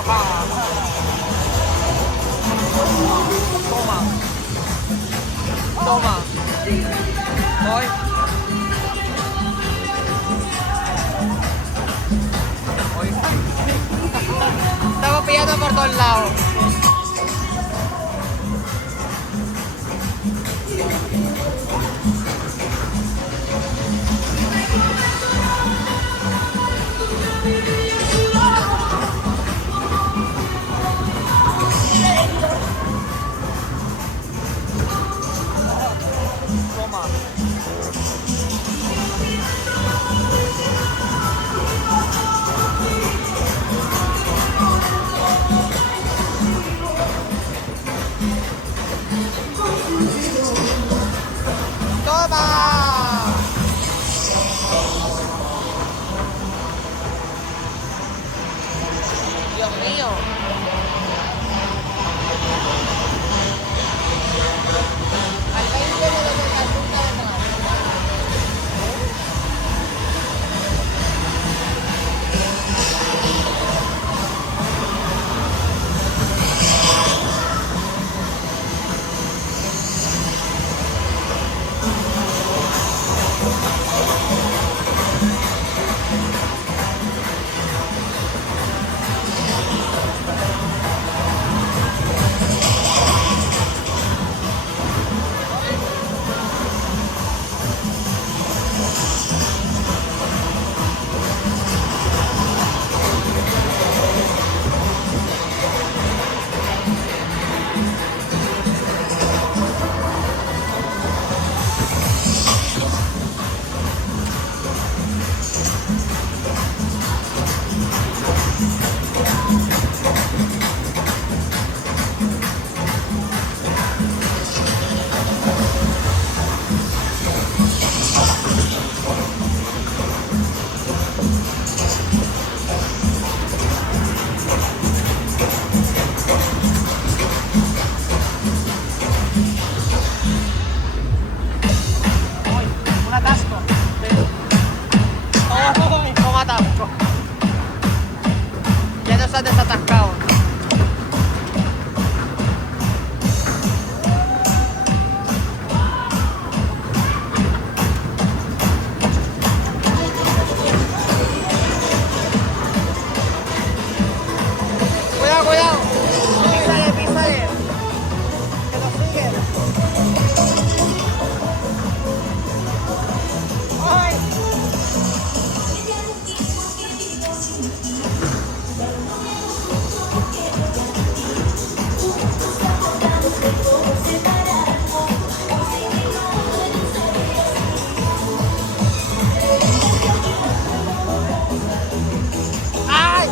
Toma. Toma. Voy. Voy. Estamos pillando por todos lados. Toma. Toma. Dios mío. Al 20 de lo que resulta de más. Un atasco. ¿Cómo atasco? Ya nos han desatascado. Cuidado, cuidado. Písale, písale. Que nos siguen. ¡Ay! ¡Ay!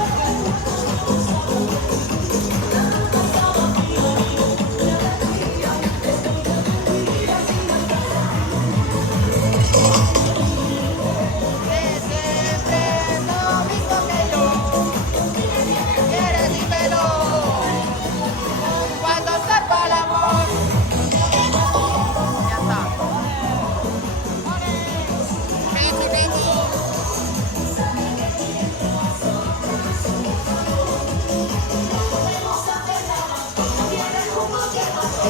Siempre lo mismo que yo. ¿Quieres? Dímelo. Cuando sepa el amor. Ya está. Ricky, Ricky.